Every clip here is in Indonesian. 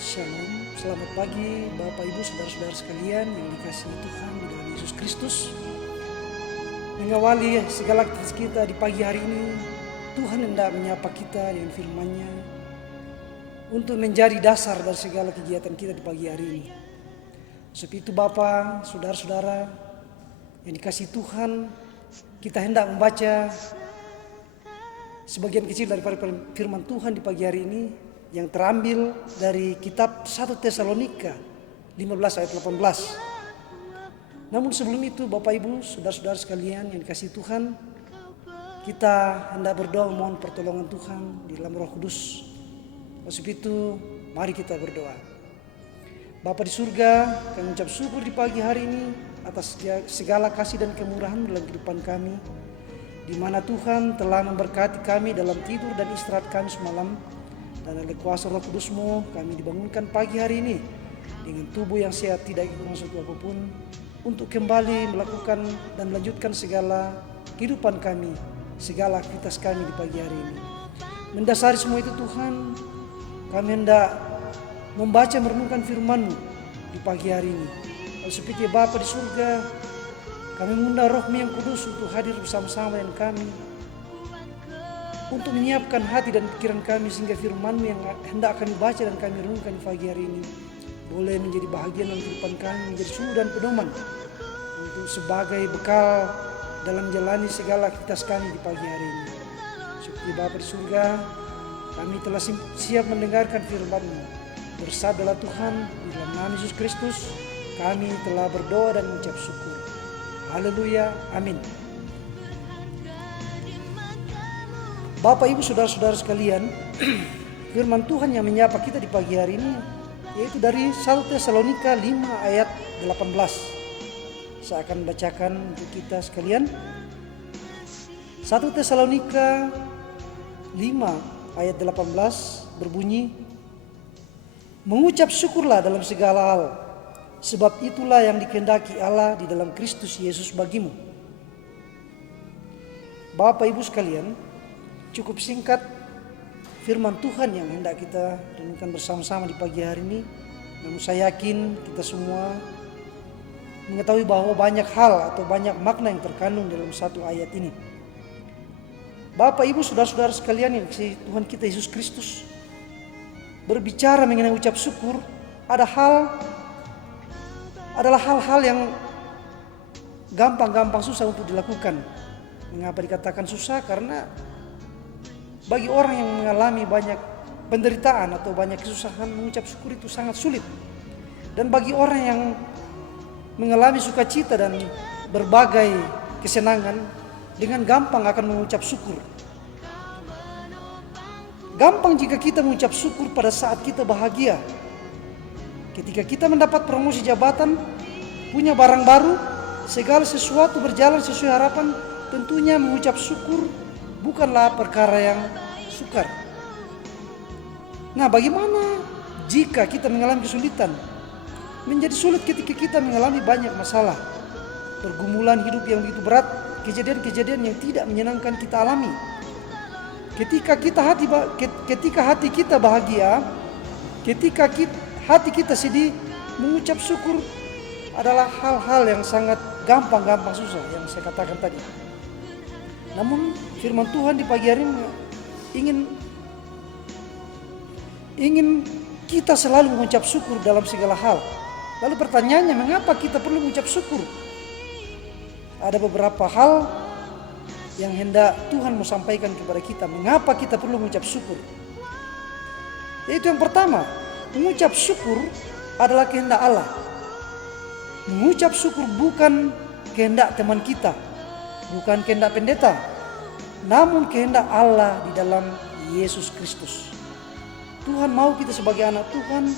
Shalom, selamat pagi Bapak Ibu Saudara-saudara sekalian yang dikasihi Tuhan di dalam Yesus Kristus. Mengawali segala aktivitas kita di pagi hari ini, Tuhan hendak menyapa kita dengan firman-Nya untuk menjadi dasar dari segala kegiatan kita di pagi hari ini. Sebab itu Bapak, saudara-saudara yang dikasihi Tuhan, kita hendak membaca sebagian kecil daripada firman Tuhan di pagi hari ini yang terambil dari kitab 1 Tesalonika 15 ayat 18. Namun sebelum itu Bapak Ibu, saudara-saudara sekalian yang dikasihi Tuhan, kita hendak berdoa mohon pertolongan Tuhan di dalam Roh Kudus. Sebab itu mari kita berdoa. Bapa di surga, kami mengucap syukur di pagi hari ini atas segala kasih dan kemurahan dalam kehidupan kami, di mana Tuhan telah memberkati kami dalam tidur dan istirahat kami semalam. Dan oleh kuasa Roh Kudus-Mu kami dibangunkan pagi hari ini dengan tubuh yang sehat, tidak kekurangan suatu apapun, untuk kembali melakukan dan melanjutkan segala kehidupan kami, segala aktivitas kami di pagi hari ini. Mendasari semua itu Tuhan, kami hendak membaca merenungkan firman-Mu di pagi hari ini. Oleh sebab itu Bapa di surga, kami mengundang Roh-Mu yang kudus untuk hadir bersama-sama dengan kami, untuk menyiapkan hati dan pikiran kami sehingga firman-Mu yang hendak kami baca dan kami renungkan di pagi hari ini boleh menjadi bahagian dalam kehidupan kami, menjadi sumber dan pedoman untuk sebagai bekal dalam menjalani segala aktivitas kami di pagi hari ini. Seperti Bapa di surga, kami telah siap mendengarkan firman-Mu. Bersabdalah Tuhan, di dalam nama Yesus Kristus kami telah berdoa dan mengucap syukur. Haleluya, amin. Bapak Ibu Saudara-saudara sekalian, firman Tuhan yang menyapa kita di pagi hari ini yaitu dari 1 Tesalonika 5 ayat 18. Saya akan bacakan untuk kita sekalian. 1 Tesalonika 5 ayat 18 berbunyi, mengucap syukurlah dalam segala hal, sebab itulah yang dikehendaki Allah di dalam Kristus Yesus bagimu. Bapak Ibu sekalian, cukup singkat firman Tuhan yang hendak kita renungkan bersama-sama di pagi hari ini. Namun saya yakin kita semua mengetahui bahwa banyak hal atau banyak makna yang terkandung dalam satu ayat ini. Bapak Ibu saudara-saudara sekalian yang dikasihi Tuhan kita Yesus Kristus, berbicara mengenai ucap syukur adalah hal-hal yang gampang susah untuk dilakukan. Mengapa dikatakan susah? Karena bagi orang yang mengalami banyak penderitaan atau banyak kesusahan, mengucap syukur itu sangat sulit. Dan bagi orang yang mengalami sukacita dan berbagai kesenangan, dengan gampang akan mengucap syukur. Gampang jika kita mengucap syukur pada saat kita bahagia. Ketika kita mendapat promosi jabatan, punya barang baru, segala sesuatu berjalan sesuai harapan, tentunya mengucap syukur bukanlah perkara yang sukar. Nah, bagaimana jika kita mengalami kesulitan? Menjadi sulit ketika kita mengalami banyak masalah, pergumulan hidup yang begitu berat, kejadian-kejadian yang tidak menyenangkan kita alami. Ketika hati kita bahagia, ketika hati kita sedih, mengucap syukur adalah hal-hal yang sangat gampang susah yang saya katakan tadi. Namun firman Tuhan di pagi hari ini ingin kita selalu mengucap syukur dalam segala hal. Lalu pertanyaannya, mengapa kita perlu mengucap syukur? Ada beberapa hal yang hendak Tuhan mau sampaikan kepada kita. Mengapa kita perlu mengucap syukur? Yaitu yang pertama, mengucap syukur adalah kehendak Allah. Mengucap syukur bukan kehendak teman kita, bukan kehendak pendeta, namun kehendak Allah di dalam Yesus Kristus. Tuhan mau kita sebagai anak Tuhan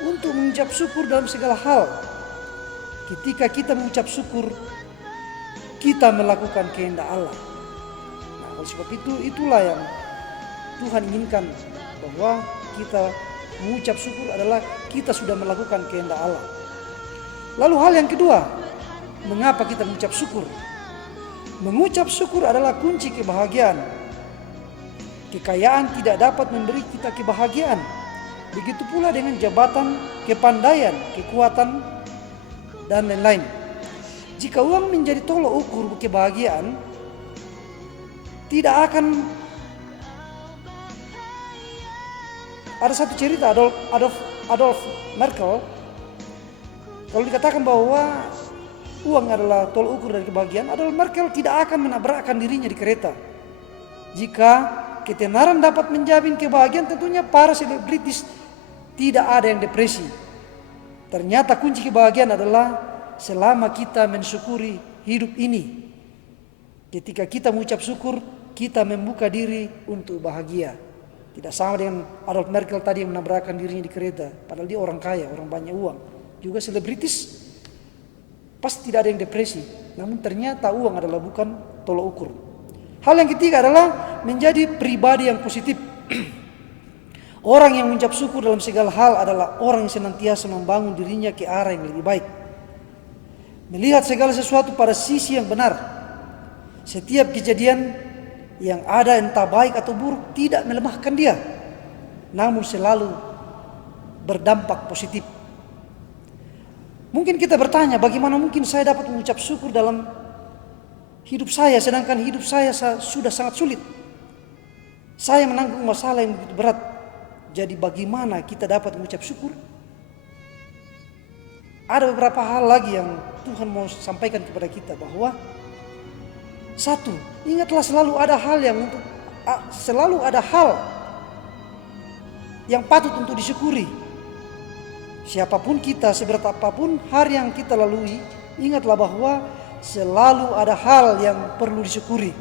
untuk mengucap syukur dalam segala hal. Ketika kita mengucap syukur, kita melakukan kehendak Allah. Nah, oleh sebab itulah yang Tuhan inginkan, bahwa kita mengucap syukur adalah kita sudah melakukan kehendak Allah. Lalu hal yang kedua, mengapa kita mengucap syukur? Mengucap syukur adalah kunci kebahagiaan. Kekayaan tidak dapat memberi kita kebahagiaan. begitu pula dengan jabatan, kepandaian, kekuatan, dan lain-lain. Jika uang menjadi tolok ukur kebahagiaan, tidak akan ada satu cerita Adolf Merkel, kalau dikatakan bahwa uang adalah tolok ukur dari kebahagiaan, Adolf Merkel tidak akan menabrakkan dirinya di kereta. Jika ketenaran dapat menjamin kebahagiaan, tentunya para selebritis tidak ada yang depresi. Ternyata kunci kebahagiaan adalah selama kita mensyukuri hidup ini. Ketika kita mengucap syukur, kita membuka diri untuk bahagia. Tidak sama dengan Adolf Merkel tadi yang menabrakkan dirinya di kereta. Padahal dia orang kaya, orang banyak uang. Juga selebritis pasti tidak ada yang depresi. Namun ternyata uang adalah bukan tolok ukur. Hal yang ketiga adalah menjadi pribadi yang positif. Orang yang mengucap syukur dalam segala hal adalah orang yang senantiasa membangun dirinya ke arah yang lebih baik. Melihat segala sesuatu pada sisi yang benar. Setiap kejadian yang ada entah baik atau buruk tidak melemahkan dia, namun selalu berdampak positif. Mungkin kita bertanya, bagaimana mungkin saya dapat mengucap syukur dalam hidup saya, sedangkan hidup saya sudah sangat sulit. Saya menanggung masalah yang begitu berat. Jadi bagaimana kita dapat mengucap syukur? Ada beberapa hal lagi yang Tuhan mau sampaikan kepada kita, bahwa satu, ingatlah selalu ada hal yang patut untuk disyukuri. Siapapun kita, seberat apapun hari yang kita lalui, ingatlah bahwa selalu ada hal yang perlu disyukuri.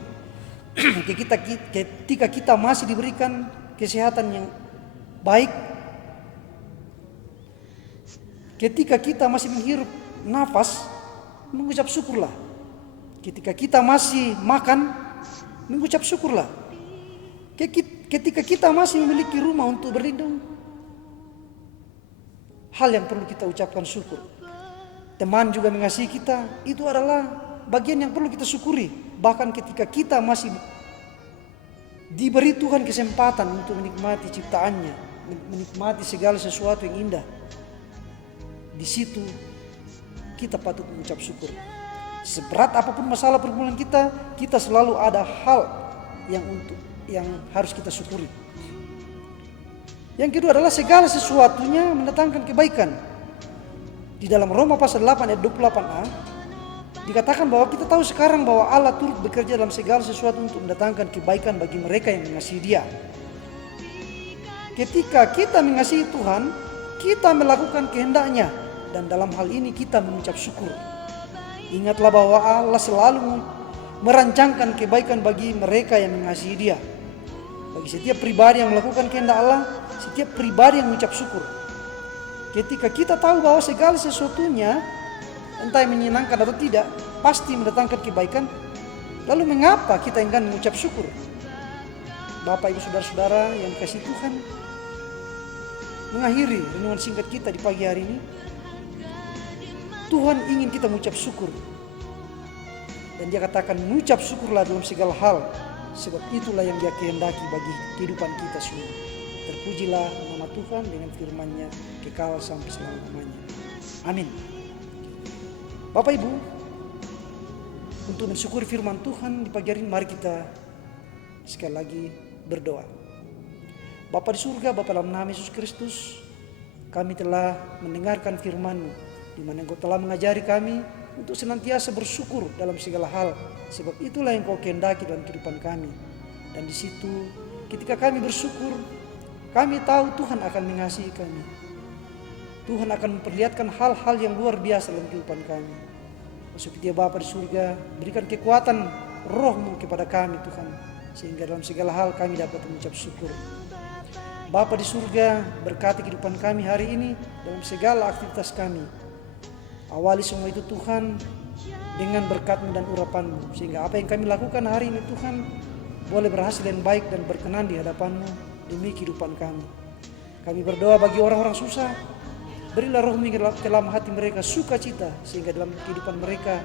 Ketika kita masih diberikan kesehatan yang baik, ketika kita masih menghirup nafas, mengucap syukurlah. Ketika kita masih makan, mengucap syukurlah. Ketika kita masih memiliki rumah untuk berlindung, hal yang perlu kita ucapkan syukur. Teman juga mengasihi kita, itu adalah bagian yang perlu kita syukuri. Bahkan ketika kita masih diberi Tuhan kesempatan untuk menikmati ciptaannya, menikmati segala sesuatu yang indah, di situ kita patut mengucap syukur. Seberat apapun masalah pergumulan kita selalu ada hal yang harus kita syukuri. Yang kedua adalah segala sesuatunya mendatangkan kebaikan. Di dalam Roma pasal 8 ayat 28a dikatakan bahwa kita tahu sekarang bahwa Allah turut bekerja dalam segala sesuatu untuk mendatangkan kebaikan bagi mereka yang mengasihi Dia. Ketika kita mengasihi Tuhan, kita melakukan kehendak-Nya, dan dalam hal ini kita mengucap syukur. Ingatlah bahwa Allah selalu merancangkan kebaikan bagi mereka yang mengasihi Dia. Bagi setiap pribadi yang melakukan kehendak Allah, setiap pribadi yang mengucap syukur. Ketika kita tahu bahwa segala sesuatunya, entah yang menyenangkan atau tidak, pasti mendatangkan kebaikan, lalu mengapa kita enggan mengucap syukur? Bapak, Ibu, Saudara-saudara yang dikasihi Tuhan, mengakhiri renungan singkat kita di pagi hari ini, Tuhan ingin kita mengucap syukur. Dan Dia katakan, mengucap syukurlah dalam segala hal, sebab itulah yang Dia kehendaki bagi kehidupan kita semua. Terpujilah nama Tuhan dengan firman-Nya kekal sampai selama-lamanya. Amin. Bapak Ibu, untuk mensyukuri firman Tuhan di pagi hari ini, mari kita sekali lagi berdoa. Bapa di surga, Bapa dalam nama Yesus Kristus, kami telah mendengarkan firman-Mu, di mana Engkau telah mengajari kami untuk senantiasa bersyukur dalam segala hal, sebab itulah yang Kau kehendaki dalam kehidupan kami. Dan di situ ketika kami bersyukur, kami tahu Tuhan akan mengasihi kami. Tuhan akan memperlihatkan hal-hal yang luar biasa dalam kehidupan kami. Seperti Bapa di surga, berikan kekuatan Roh-Mu kepada kami Tuhan, sehingga dalam segala hal kami dapat mengucap syukur. Bapa di surga, berkati kehidupan kami hari ini dalam segala aktivitas kami. Awali semua itu Tuhan dengan berkat-Mu dan urapan-Mu, sehingga apa yang kami lakukan hari ini Tuhan boleh berhasil dan baik dan berkenan di hadapan-Mu demi kehidupan kami. Kami berdoa bagi orang-orang susah, berilah Roh-Mu ke dalam hati mereka sukacita, sehingga dalam kehidupan mereka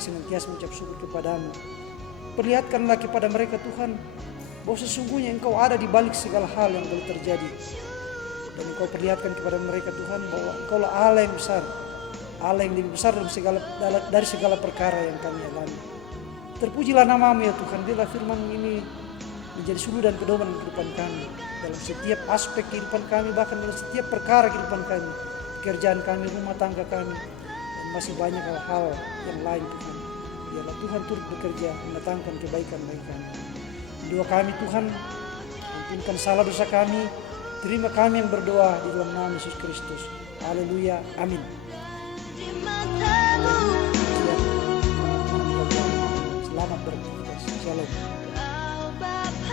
senantiasa mengucap syukur kepada-Mu. Perlihatkanlah kepada mereka Tuhan bahwa sesungguhnya Engkau ada di balik segala hal yang boleh terjadi. Dan Engkau perlihatkan kepada mereka Tuhan bahwa Engkau lah Allah yang besar, Allah yang lebih besar dari segala perkara yang kami alami. Terpujilah nama-Mu ya Tuhan, biarlah firman ini menjadi suluh dan pedoman kehidupan kami dalam setiap aspek kehidupan kami, bahkan dalam setiap perkara kehidupan kami, pekerjaan kami, rumah tangga kami, dan masih banyak hal-hal yang lain Tuhan. Biarlah Tuhan turut bekerja mendatangkan kebaikan bagi kami. Doa kami Tuhan, ampunkan salah dosa kami, terima kami yang berdoa di dalam nama Yesus Kristus. Haleluya, amin. Selamat beraktivitas. Shalom.